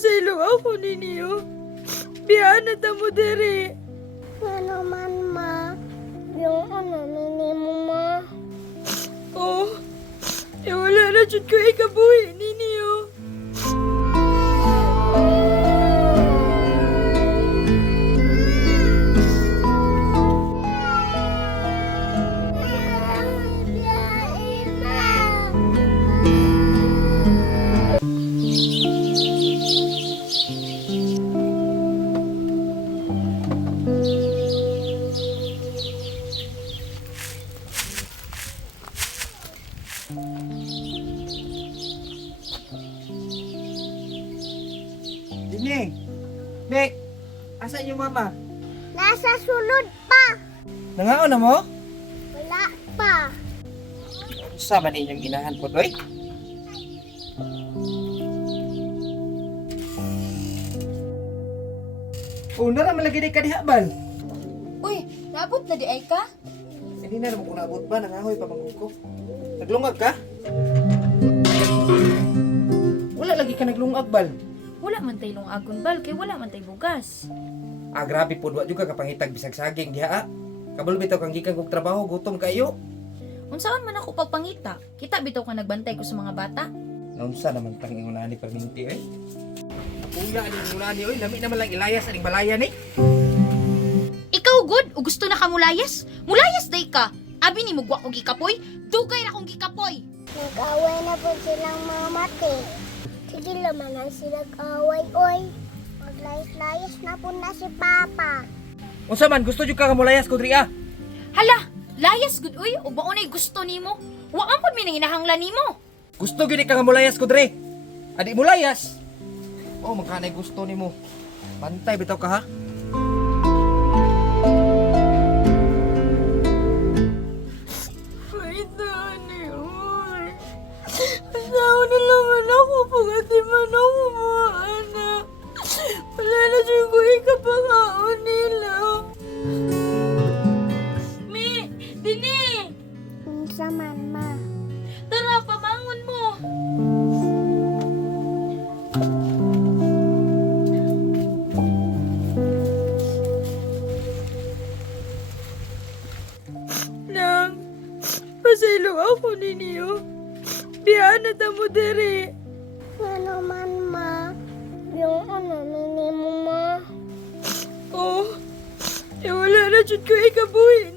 pasaylo ako ninyo. Biya na ta mo dere. Ano man, ma? Yung ano, nini mo, ma? Oh, wala na jud ko ikabuhi ninyo. Dining! Nek! Asan yung mama? Nasa sulod pa. Nangaon na mo? Wala pa. Sa man inyong inahan po, doy? Una naman lagi di ka dihabal. Uy, nabot na di ay ka? Hindi na naman kung naabot ba, nangahoy pa mangun ko. Naglungag ka? Wala lagi ka naglungag, bal. Wala man tay agon bal, kay wala man tay bugas. Ah, grabe po, wa juga kapangitag bisag saging diha. Kabalo bitaw kang gikan kog trabaho, gutom kayo. Unsaon man ako pagpangita? Kita bitaw ka nagbantay ko sa mga bata. Naunsa naman tang ingulani perminti, eh? Kuya, aning ingulani, oy. Lami naman lang ilayas, aning balayan, eh. Ikaw good, o gusto na ka mulayas? Mulayas day ka. Abi ni mugwa ko gikapoy, dugay na kong gikapoy. Nag-away na po silang mamati. Sige naman ang sila away, oy. Maglayas-layas na po na si Papa. Unsa man, gusto jud ka kamulayas ko diri, ah? Hala, layas good uy, o baonay gusto nimo? Wa man pud mi nang inahanglan nimo. Gusto gyud ka kamulayas ko diri. Adi mo layas. Oh, magkanay gusto nimo. Bantay bitaw ka, ha? Ay, Dani, oy. Asawa na naman ako pagkati man ako mga anak. Wala na jud ko ikapangaon nila. Mi, Dini! Unsa man, ma? Tara, pamangon mo. Nang, pasaylo ako ninyo. Biya na ta mo dere. Ano man, ma? Yung ano, nini mo, ma? Oh, wala na jud ko ikabuhi